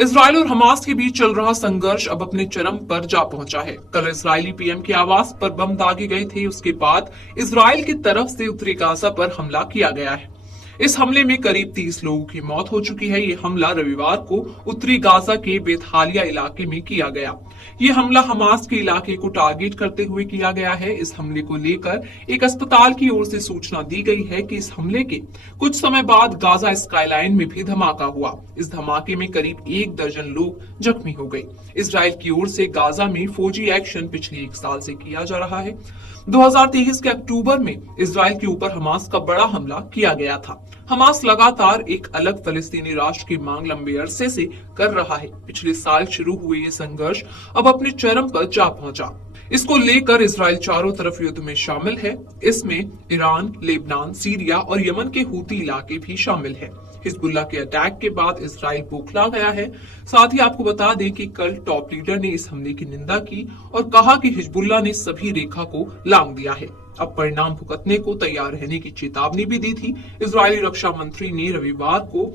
Israel और Hamas के बीच चल रहा संघर्ष अब अपने चरम पर जा पहुंचा है। कल इजरायली पीएम के आवास पर बम दागे गए थे। उसके बाद इजराइल की तरफ से उत्तरी गाजा पर हमला किया गया है। इस हमले में करीब 30 लोगों की मौत हो चुकी है। ये हमला रविवार को उत्तरी गाजा के बेतहालिया इलाके में किया गया। ये हमला हमास के इलाके को टारगेट करते हुए किया गया है। इस हमले को लेकर एक अस्पताल की ओर से सूचना दी गई है कि इस हमले के कुछ समय बाद गाजा स्काईलाइन में भी धमाका हुआ। इस धमाके में करीब 1 दर्जन लोग जख्मी हो गए। इजराइल की ओर से गाजा में फौजी एक्शन पिछले 1 साल से किया जा रहा है। 2023 के अक्टूबर में इजराइल के ऊपर हमास का बड़ा हमला किया गया था। हमास लगातार एक अलग फलस्तीनी राष्ट्र की मांग लंबे अरसे से कर रहा है। पिछले साल शुरू हुए ये संघर्ष अब अपने चरम पर जा पहुंचा। इसको लेकर इजराइल चारों तरफ युद्ध में शामिल है। इसमें ईरान, लेबनान, सीरिया और यमन के हूती इलाके भी शामिल है। हिजबुल्लाह के अटैक के बाद इजराइल बौखला गया है। साथ ही आपको बता दें कि कल टॉप लीडर ने इस हमले की निंदा की और कहा कि हिजबुल्लाह ने सभी रेखा को लांघ दिया है। अब परिणाम भुगतने को तैयार रहने की चेतावनी भी दी थी। इजरायली रक्षा मंत्री ने रविवार को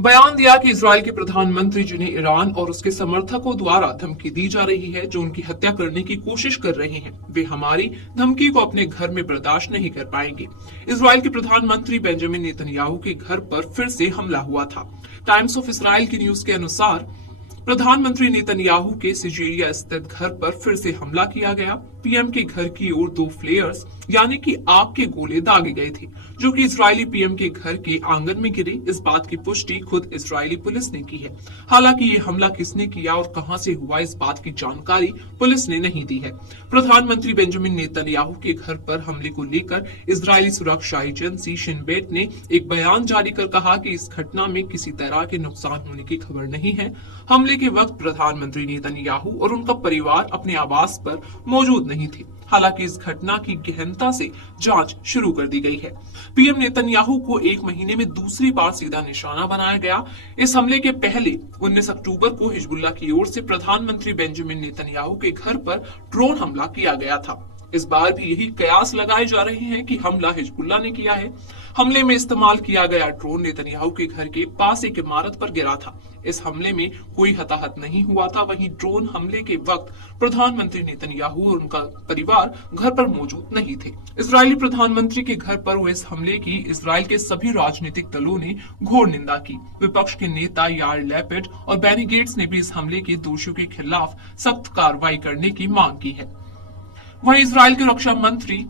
बयान दिया कि इजराइल के प्रधानमंत्री, जिन्हें ईरान और उसके समर्थकों द्वारा धमकी दी जा रही है, जो उनकी हत्या करने की कोशिश कर रहे हैं, वे हमारी धमकी को अपने घर में बर्दाश्त नहीं कर पाएंगे। इजराइल के प्रधानमंत्री बेंजामिन नेतन्याहू के घर पर फिर से हमला हुआ था। टाइम्स ऑफ इसराइल की न्यूज के अनुसार प्रधानमंत्री नेतन्याहू के सिजेरिया स्थित घर पर फिर से हमला किया गया। पीएम के घर की ओर 2 फ्लेयर्स यानी कि आग के गोले दागे गए थे, जो कि इजरायली पीएम के घर के आंगन में गिरे। इस बात की पुष्टि खुद इजरायली पुलिस ने की है। हालांकि ये हमला किसने किया और कहां से हुआ, इस बात की जानकारी पुलिस ने नहीं दी है। प्रधानमंत्री बेंजामिन नेतन्याहू के घर पर हमले को लेकर इजरायली सुरक्षा एजेंसी शिन बेट ने एक बयान जारी कर कहा कि इस घटना में किसी तरह के नुकसान होने की खबर नहीं है। हमले के वक्त प्रधानमंत्री नेतन्याहू और उनका परिवार अपने आवास पर मौजूद नहीं थे। हालांकि इस घटना की गहनता से जांच शुरू कर दी गई है। पीएम नेतन्याहू को 1 महीने में दूसरी बार सीधा निशाना बनाया गया। इस हमले के पहले 19 अक्टूबर को हिजबुल्लाह की ओर से प्रधानमंत्री बेंजामिन नेतन्याहू के घर पर ड्रोन हमला किया गया था। इस बार भी यही कयास लगाए जा रहे हैं कि हमला हिजबुल्लाह ने किया है। हमले में इस्तेमाल किया गया ड्रोन नेतन्याहू के घर के पास एक इमारत पर गिरा था। इस हमले में कोई हताहत नहीं हुआ था। वहीं ड्रोन हमले के वक्त प्रधानमंत्री नेतन्याहू और उनका परिवार घर पर मौजूद नहीं थे। इजरायली प्रधानमंत्री के घर पर हुए इस हमले की इजराइल के सभी राजनीतिक दलों ने घोर निंदा की। विपक्ष के नेता यार लैपिड और बेनी गेट्स ने भी इस हमले के दोषियों के खिलाफ सख्त कार्रवाई करने की मांग की है। वहीं इजराइल के रक्षा मंत्री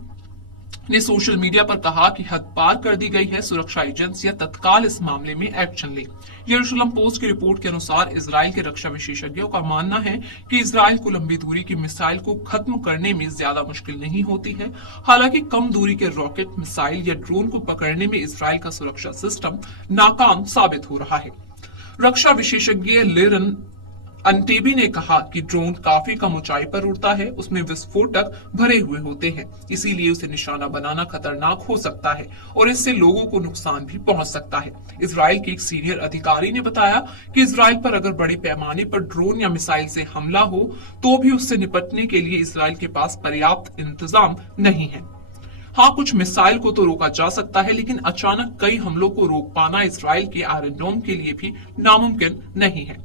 ने सोशल मीडिया पर कहा कि हद पार कर दी गई है। सुरक्षा एजेंसियां तत्काल इस मामले में एक्शन ले। यरूशलेम पोस्ट की रिपोर्ट के अनुसार इजराइल के रक्षा विशेषज्ञों का मानना है कि इजराइल को लंबी दूरी की मिसाइल को खत्म करने में ज्यादा मुश्किल नहीं होती है। हालांकि कम दूरी के रॉकेट, मिसाइल या ड्रोन को पकड़ने में इजराइल का सुरक्षा सिस्टम नाकाम साबित हो रहा है। रक्षा विशेषज्ञ लिरन अंटेबी ने कहा कि ड्रोन काफी कम ऊंचाई पर उड़ता है, उसमें विस्फोटक भरे हुए होते हैं, इसीलिए उसे निशाना बनाना खतरनाक हो सकता है और इससे लोगों को नुकसान भी पहुंच सकता है। इजराइल के एक सीनियर अधिकारी ने बताया कि इजराइल पर अगर बड़े पैमाने पर ड्रोन या मिसाइल से हमला हो तो भी उससे निपटने के लिए इजराइल के पास पर्याप्त इंतजाम नहीं है। हाँ, कुछ मिसाइल को तो रोका जा सकता है, लेकिन अचानक कई हमलों को रोक पाना इजराइल के आयरन डोम के लिए भी नामुमकिन नहीं है।